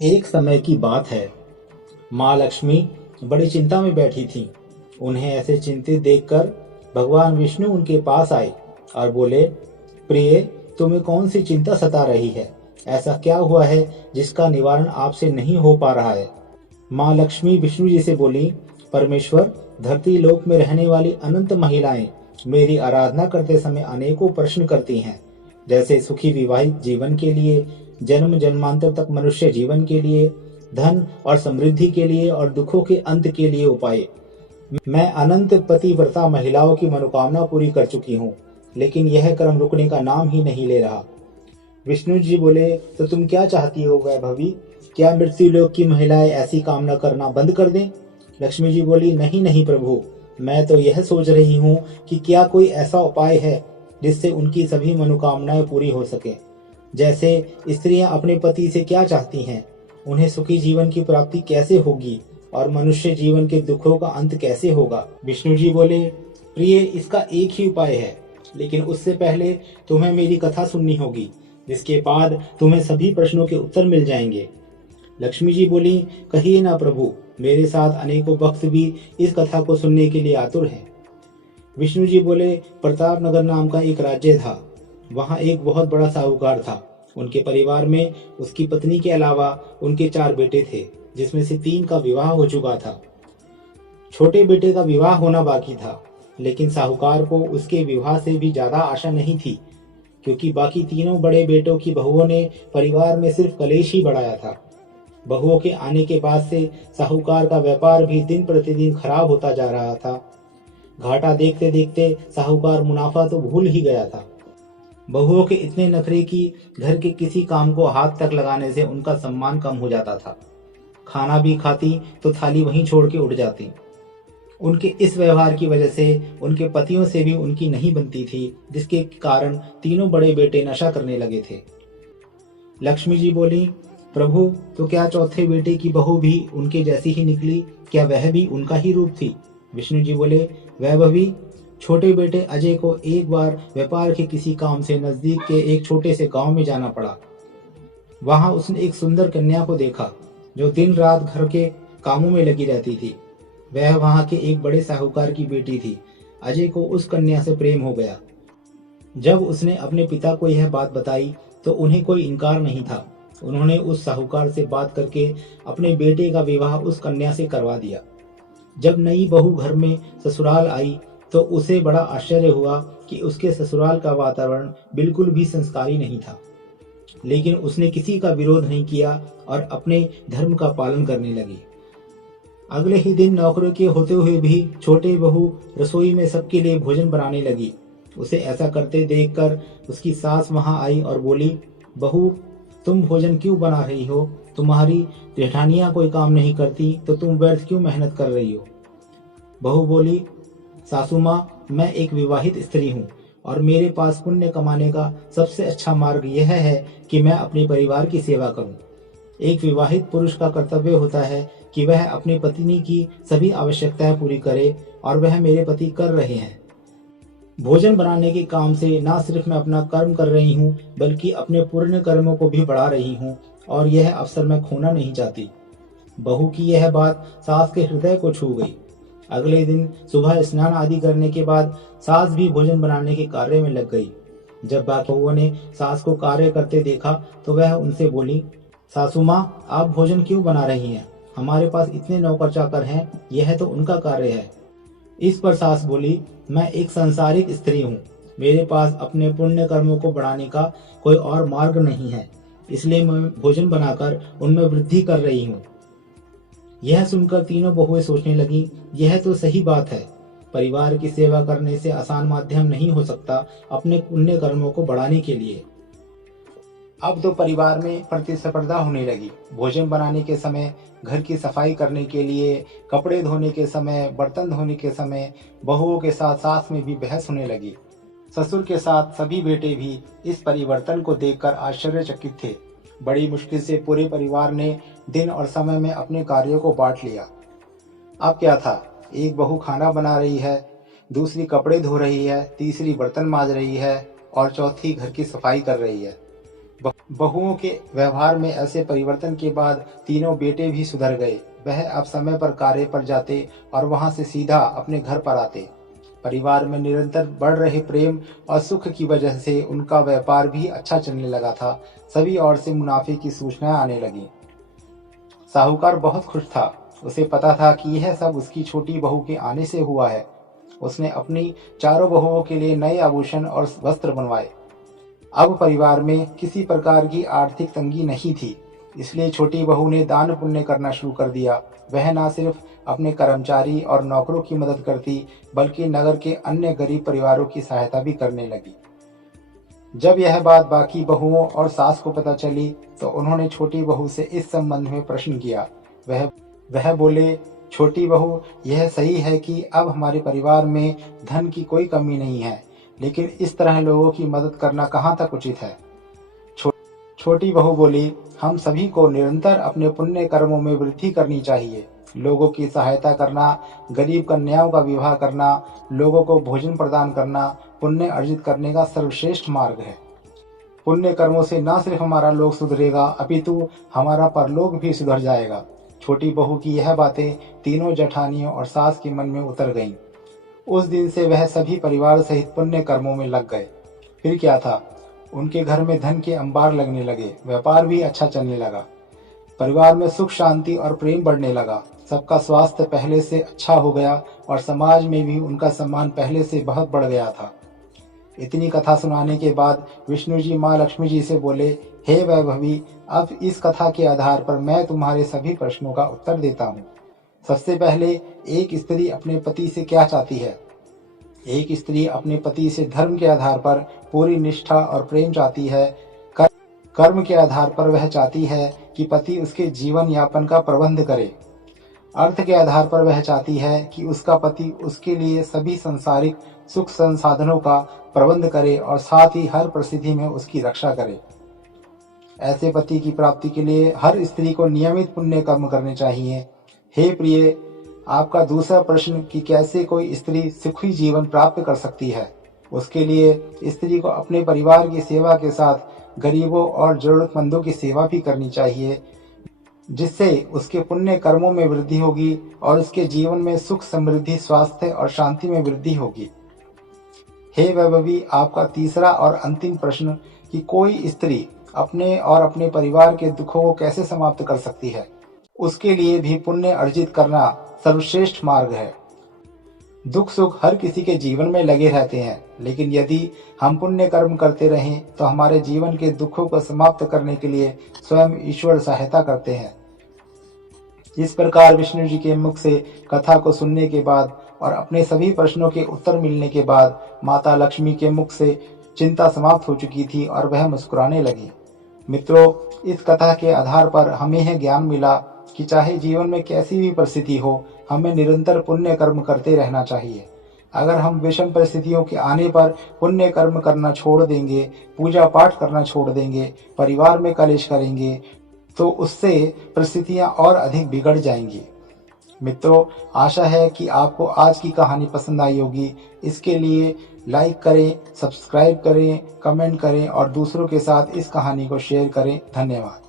एक समय की बात है। माँ लक्ष्मी बड़ी चिंता में बैठी थीं। उन्हें ऐसे चिंतित देखकर भगवान विष्णु उनके पास आए और बोले, प्रिय, तुम्हें कौन सी चिंता सता रही है? ऐसा क्या हुआ है जिसका निवारण आपसे नहीं हो पा रहा है? माँ लक्ष्मी विष्णु जी से बोली, परमेश्वर, धरती लोक में रहने वाली अनंत महिलाएं मेरी आराधना करते समय अनेकों प्रश्न करती हैं, जैसे सुखी विवाहित जीवन के लिए, जन्म जन्मांतर तक मनुष्य जीवन के लिए, धन और समृद्धि के लिए और दुखों के अंत के लिए उपाय। मैं अनंत पतिव्रता महिलाओं की मनोकामना पूरी कर चुकी हूँ, लेकिन यह क्रम रुकने का नाम ही नहीं ले रहा। विष्णु जी बोले, तो तुम क्या चाहती हो वैभवी? क्या मृत्यु लोक की महिलाएं ऐसी कामना करना बंद कर दें? लक्ष्मी जी बोली, नहीं नहीं प्रभु, मैं तो यह सोच रही हूँ कि क्या कोई ऐसा उपाय है जिससे उनकी सभी मनोकामनाएं पूरी हो सके। जैसे स्त्रियां अपने पति से क्या चाहती हैं, उन्हें सुखी जीवन की प्राप्ति कैसे होगी और मनुष्य जीवन के दुखों का अंत कैसे होगा। विष्णु जी बोले, प्रिय, इसका एक ही उपाय है, लेकिन उससे पहले तुम्हें मेरी कथा सुननी होगी, जिसके बाद तुम्हें सभी प्रश्नों के उत्तर मिल जाएंगे। लक्ष्मी जी बोली, कहिए ना प्रभु, मेरे साथ अनेकों भक्त भी इस कथा को सुनने के लिए आतुर हैं। विष्णु जी बोले, प्रताप नगर नाम का एक राज्य था। वहां एक बहुत बड़ा साहूकार था। उनके परिवार में उसकी पत्नी के अलावा उनके 4 बेटे थे, जिसमें से 3 का विवाह हो चुका था। छोटे बेटे का विवाह होना बाकी था, लेकिन साहूकार को उसके विवाह से भी ज्यादा आशा नहीं थी, क्योंकि बाकी तीनों बड़े बेटों की बहुओं ने परिवार में सिर्फ कलेश ही बढ़ाया था। बहुओं के आने के बाद से साहूकार का व्यापार भी दिन प्रतिदिन खराब होता जा रहा था। घाटा देखते देखते साहूकार मुनाफा तो भूल ही गया था। बहुओं के इतने नखरे कि घर के किसी काम को हाथ तक लगाने से उनका सम्मान कम हो जाता था। खाना भी खाती तो थाली वहीं छोड़ के उठ जाती। उनके इस व्यवहार की वजह से उनके पतियों से भी उनकी नहीं बनती थी, जिसके कारण तीनों बड़े बेटे नशा करने लगे थे। लक्ष्मी जी बोली, प्रभु, तो क्या चौथे बेटे की बहू भी उनके जैसी ही निकली? क्या वह भी उनका ही रूप थी? विष्णु जी बोले, वैभवी, छोटे बेटे अजय को एक बार व्यापार के किसी काम से नजदीक के एक छोटे से गांव में जाना पड़ा। वहां उसने एक सुंदर कन्या को देखा, जो दिन रात घर के कामों में लगी रहती थी। वह वहां के एक बड़े साहूकार की बेटी थी। अजय को उस कन्या से प्रेम हो गया। जब उसने अपने पिता को यह बात बताई तो उन्हें कोई इनकार नहीं था। उन्होंने उस साहूकार से बात करके अपने बेटे का विवाह उस कन्या से करवा दिया। जब नई बहू घर में ससुराल आई तो उसे बड़ा आश्चर्य हुआ कि उसके ससुराल का वातावरण बिल्कुल भी संस्कारी नहीं था, लेकिन उसने किसी का विरोध नहीं किया और अपने धर्म का पालन करने लगी। अगले ही दिन नौकरों के होते हुए भी छोटे बहू रसोई में सबके लिए भोजन बनाने लगी। उसे ऐसा करते देखकर उसकी सास वहां आई और बोली, बहू, तुम भोजन क्यों बना रही हो? तुम्हारी जेठानियां कोई काम नहीं करती तो तुम व्यर्थ क्यों मेहनत कर रही हो? बहू बोली, सासू माँ, मैं एक विवाहित स्त्री हूँ और मेरे पास पुण्य कमाने का सबसे अच्छा मार्ग यह है कि मैं अपने परिवार की सेवा करूँ। एक विवाहित पुरुष का कर्तव्य होता है कि वह अपनी पत्नी की सभी आवश्यकताएं पूरी करे, और वह मेरे पति कर रहे हैं। भोजन बनाने के काम से न सिर्फ मैं अपना कर्म कर रही हूँ, बल्कि अपने पुण्य कर्मों को भी बढ़ा रही हूँ, और यह अवसर मैं खोना नहीं चाहती। बहू की यह बात सास के हृदय को छू गई। अगले दिन सुबह स्नान आदि करने के बाद सास भी भोजन बनाने के कार्य में लग गई। जब बाकी बहुओं ने सास को कार्य करते देखा तो वह उनसे बोली, सासू माँ, आप भोजन क्यों बना रही हैं? हमारे पास इतने नौकर चाकर हैं, यह तो उनका कार्य है। इस पर सास बोली, मैं एक सांसारिक स्त्री हूँ, मेरे पास अपने पुण्य कर्मों को बढ़ाने का कोई और मार्ग नहीं है, इसलिए मैं भोजन बनाकर उनमें वृद्धि कर रही हूँ। यह सुनकर तीनों बहुएं सोचने लगी, यह तो सही बात है। परिवार की सेवा करने से आसान माध्यम नहीं हो सकता अपने पुण्य कर्मों को बढ़ाने के लिए। अब तो परिवार में प्रतिस्पर्धा होने लगी। भोजन बनाने के समय, घर की सफाई करने के लिए, कपड़े धोने के समय, बर्तन धोने के समय बहुओं के साथ सास में भी बहस होने लगी। ससुर के साथ सभी बेटे भी इस परिवर्तन को देखकर आश्चर्यचकित थे। बड़ी मुश्किल से पूरे परिवार ने दिन और समय में अपने कार्यों को बांट लिया। अब क्या था, एक बहू खाना बना रही है, दूसरी कपड़े धो रही है, तीसरी बर्तन मांज रही है और चौथी घर की सफाई कर रही है। बहुओं के व्यवहार में ऐसे परिवर्तन के बाद तीनों बेटे भी सुधर गए। वह अब समय पर कार्य पर जाते और वहां से सीधा अपने घर पर आते। परिवार में निरंतर बढ़ रहे प्रेम और सुख की वजह से उनका व्यापार भी अच्छा चलने लगा था। सभी ओर से मुनाफे की सूचनाएं आने लगी। साहूकार बहुत खुश था। उसे पता था कि यह सब उसकी छोटी बहू के आने से हुआ है। उसने अपनी चारों बहुओं के लिए नए आभूषण और वस्त्र बनवाए। अब परिवार में किसी प्रकार की आर्थिक तंगी नहीं थी, इसलिए छोटी बहू ने दान पुण्य करना शुरू कर दिया। वह न सिर्फ अपने कर्मचारी और नौकरों की मदद करती, बल्कि नगर के अन्य गरीब परिवारों की सहायता भी करने लगी। जब यह बात बाकी बहुओं और सास को पता चली, तो उन्होंने छोटी बहू से इस संबंध में प्रश्न किया। वह बोले, छोटी बहू, यह सही है कि अब हमारे परिवार में धन की कोई कमी नहीं है, लेकिन इस तरह लोगों की मदद करना कहाँ तक उचित है। छोटी बहू बोली, हम सभी को निरंतर अपने पुण्य कर्मों में वृद्धि करनी चाहिए। लोगों की सहायता करना, गरीब कन्याओं का विवाह करना, लोगों को भोजन प्रदान करना पुण्य अर्जित करने का सर्वश्रेष्ठ मार्ग है। पुण्य कर्मों से न सिर्फ हमारा लोक सुधरेगा, अपितु हमारा परलोक भी सुधर जाएगा। छोटी बहू की यह बातें तीनों जेठानियों और सास के मन में उतर गईं। उस दिन से वह सभी परिवार सहित पुण्य कर्मों में लग गए। फिर क्या था, उनके घर में धन के अंबार लगने लगे, व्यापार भी अच्छा चलने लगा, परिवार में सुख शांति और प्रेम बढ़ने लगा, सबका स्वास्थ्य पहले से अच्छा हो गया और समाज में भी उनका सम्मान पहले से बहुत बढ़ गया था। इतनी कथा सुनाने के बाद विष्णु जी माँ लक्ष्मी जी से बोले, हे वैभवी, अब इस कथा के आधार पर मैं तुम्हारे सभी प्रश्नों का उत्तर देता हूँ। सबसे पहले, एक स्त्री अपने पति से क्या चाहती है? एक स्त्री अपने पति से धर्म के आधार पर पूरी निष्ठा और प्रेम चाहती है। कर्म के आधार पर वह चाहती है कि पति उसके जीवन यापन का प्रबंध करे। अर्थ के आधार पर वह चाहती है कि उसका पति उसके लिए सभी सांसारिक सुख संसाधनों का प्रबंध करे और साथ ही हर परिस्थिति में उसकी रक्षा करे। ऐसे पति की प्राप्ति के लिए हर स्त्री को नियमित पुण्य कर्म करने चाहिए। हे प्रिय, आपका दूसरा प्रश्न कि कैसे कोई स्त्री सुखी जीवन प्राप्त कर सकती है, उसके लिए स्त्री को अपने परिवार की सेवा के साथ गरीबों और जरूरतमंदों की सेवा भी करनी चाहिए, जिससे उसके पुण्य कर्मों में वृद्धि होगी और उसके जीवन में सुख समृद्धि स्वास्थ्य और शांति में वृद्धि होगी। हे वैभवी, आपका तीसरा और अंतिम प्रश्न कि कोई स्त्री अपने और अपने परिवार के दुखों को कैसे समाप्त कर सकती है, उसके लिए भी पुण्य अर्जित करना सर्वश्रेष्ठ मार्ग है। दुख सुख हर किसी के जीवन में लगे रहते हैं, लेकिन यदि हम पुण्य कर्म करते रहें तो हमारे जीवन के दुखों को समाप्त करने के लिए स्वयं ईश्वर सहायता करते हैं। इस प्रकार विष्णु जी के मुख से कथा को सुनने के बाद और अपने सभी प्रश्नों के उत्तर मिलने के बाद माता लक्ष्मी के मुख से चिंता समाप्त हो चुकी थी और वह मुस्कुराने लगी। मित्रों, इस कथा के आधार पर हमें यह ज्ञान मिला कि चाहे जीवन में कैसी भी परिस्थिति हो, हमें निरंतर पुण्य कर्म करते रहना चाहिए। अगर हम विषम परिस्थितियों के आने पर पुण्य कर्म करना छोड़ देंगे, पूजा पाठ करना छोड़ देंगे, परिवार में कलेश करेंगे, तो उससे परिस्थितियां और अधिक बिगड़ जाएंगी। मित्रों, आशा है कि आपको आज की कहानी पसंद आई होगी। इसके लिए लाइक करें, सब्सक्राइब करें, कमेंट करें और दूसरों के साथ इस कहानी को शेयर करें। धन्यवाद।